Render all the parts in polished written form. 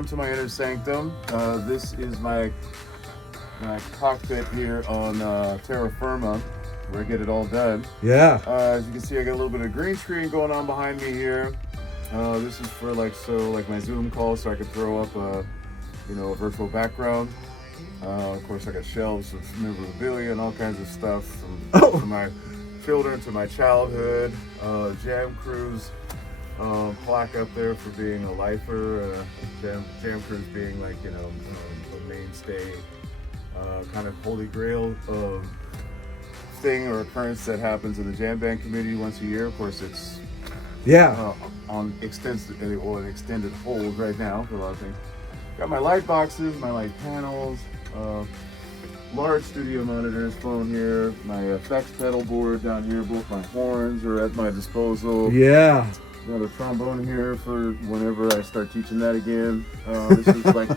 welcome to my inner sanctum. This is my cockpit here on terra firma, where I get it all done. Yeah. As you can see, I got a little bit of green screen going on behind me here. This is for like my Zoom call, so I can throw up a virtual background. Of course, I got shelves with memorabilia and all kinds of stuff from my children to my childhood. Jam Cruise plaque up there for being a lifer. Jam Cruise being like a mainstay, kind of holy grail thing or occurrence that happens in the jam band community once a year. Of course, it's on an extended hold right now for a lot of things. Got my light boxes, my light panels, large studio monitors, phone here, my effects pedal board down here. Both my horns are at my disposal. Yeah. Got a trombone here for whenever I start teaching that again. This is like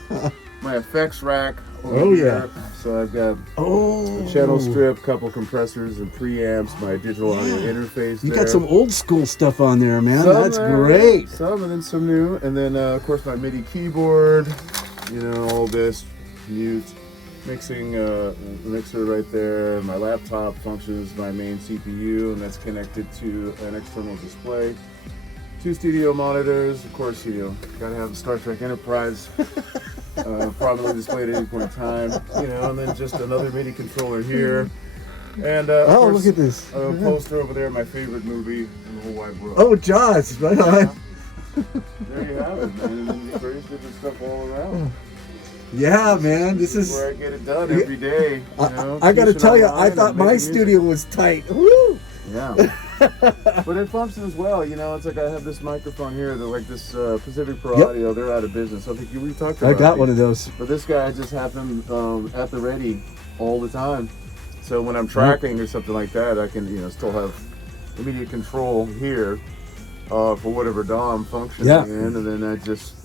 my effects rack over here. So I've got a channel strip, couple compressors and preamps, my digital audio interface. You got some old school stuff on there, man. That's great. Some and then some new. And then of course my MIDI keyboard, all this, mute, mixing mixer right there. My laptop functions as my main CPU, and that's connected to an external display. 2 studio monitors, of course, gotta have the Star Trek Enterprise prominently displayed at any point in time, and then just another MIDI controller here. And of course, look at this. A poster over there, my favorite movie in the whole wide world. Oh, Jaws, right on. There you have it, man. And then various different stuff all around. Yeah, man, this is where I get it done every day. I gotta tell you, I thought my studio was tight. Woo! Yeah. But it functions well, it's like I have this microphone here that like this Pacific Pro Audio, they're out of business. I think we've talked about I got one of those. But this guy just have him at the ready all the time. So when I'm tracking or something like that, I can still have immediate control here for whatever DAW I'm functioning in, and then I just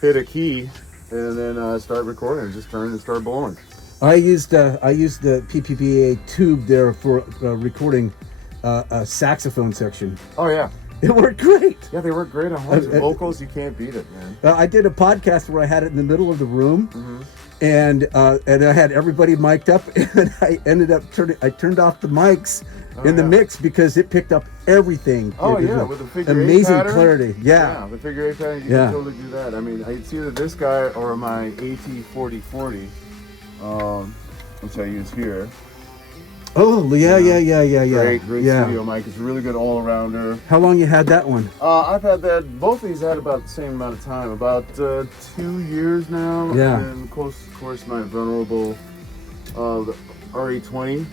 hit a key and then start recording, just turn and start blowing. I used the PPPA tube there for recording a saxophone section. Oh yeah, it worked great. Yeah, they work great on horns and vocals. You can't beat it, man. I did a podcast where I had it in the middle of the room, and I had everybody mic'd up, and I ended up turned off the mics in the mix because it picked up everything. With the figure amazing eight pattern. Clarity. Yeah, the figure 8 pattern. You can totally do that. I mean, it's either this guy or my AT4040. Which I use here. Oh, yeah. Great studio mic. It's a really good all-arounder. How long you had that one? I've had that, both of these had about the same amount of time, about 2 years now. Yeah. And of course my venerable the RE20.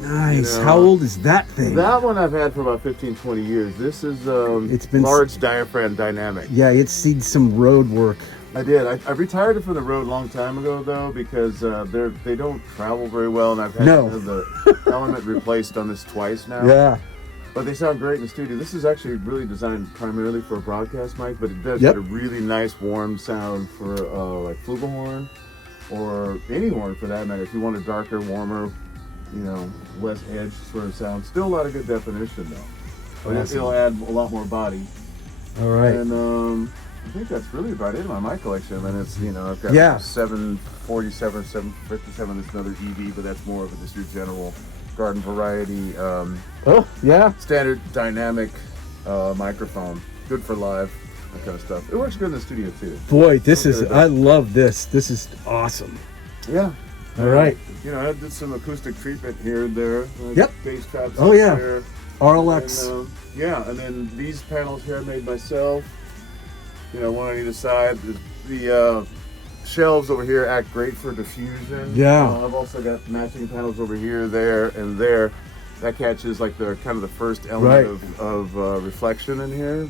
Nice. How old is that thing? That one I've had for about 15, 20 years. This is it's been large diaphragm dynamic. Yeah, it's seen some road work. I did. I retired it from the road a long time ago, though, because they don't travel very well, and I've had to have the element replaced on this twice now. Yeah. But they sound great in the studio. This is actually really designed primarily for a broadcast mic, but it does get a really nice warm sound for like flugelhorn or any horn for that matter. If you want a darker, warmer, less edge sort of sound. Still a lot of good definition, though. But it'll add a lot more body. All right. And I think that's really about it in my mic collection. And it's, I've got 747, 757, there's another EV, but that's more of just your general garden variety, standard dynamic microphone. Good for live, that kind of stuff. It works good in the studio too. Boy, I love this. This is awesome. Yeah. All right. I did some acoustic treatment here and there. Bass traps. There. RLX. And then these panels here I made myself. One on either side. The shelves over here act great for diffusion. Yeah. I've also got matching panels over here, there, and there. That catches like the kind of the first element of reflection in here.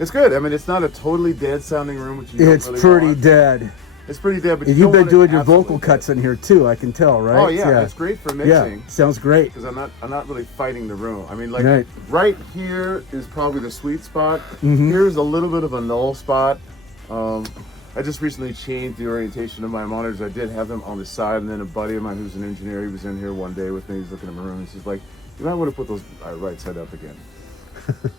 It's good. I mean, it's not a totally dead sounding room, which you don't really pretty want. dead. It's pretty dead, but you've been doing your vocal cuts in here too. I can tell, right? Oh yeah, it's great for mixing. Yeah, sounds great. Because I'm not really fighting the room. I mean, like right here is probably the sweet spot. Here's a little bit of a null spot. I just recently changed the orientation of my monitors. I did have them on the side, and then a buddy of mine who's an engineer, he was in here one day with me. He's looking at my room. He's like, "You might want to put those right side up again."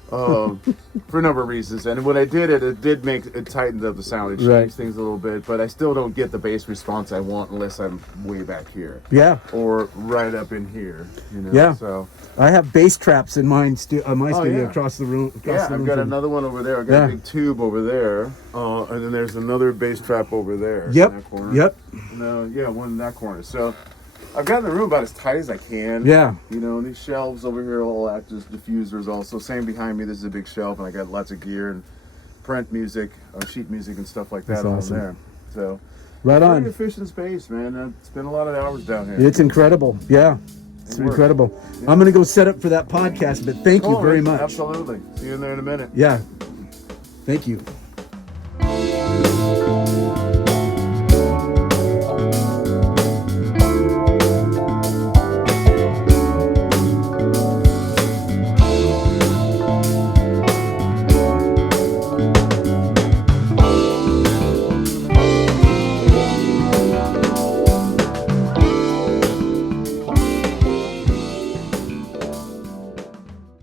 for a number of reasons. And when I did it, it tightened up the sound. It changed Right. things a little bit, but I still don't get the bass response I want unless I'm way back here. Yeah. Or right up in here. You know? Yeah. So I have bass traps in my studio yeah. across the room. I've got another one over there. I've got a big tube over there, and then there's another bass trap over there. Yep. In that corner. Yep. No, one in that corner. So I've gotten the room about as tight as I can. Yeah. You know, and these shelves over here all act as diffusers also. Same behind me, this is a big shelf, and I got lots of gear and print music, sheet music and stuff like that That's on awesome. there. So, Right pretty on. efficient space, man. It's been a lot of hours down here. It's incredible. Yeah. It's It works. incredible. Yeah. I'm going to go set up for that podcast, but thank you very much. Absolutely. See you in there in a minute. Yeah. Thank you.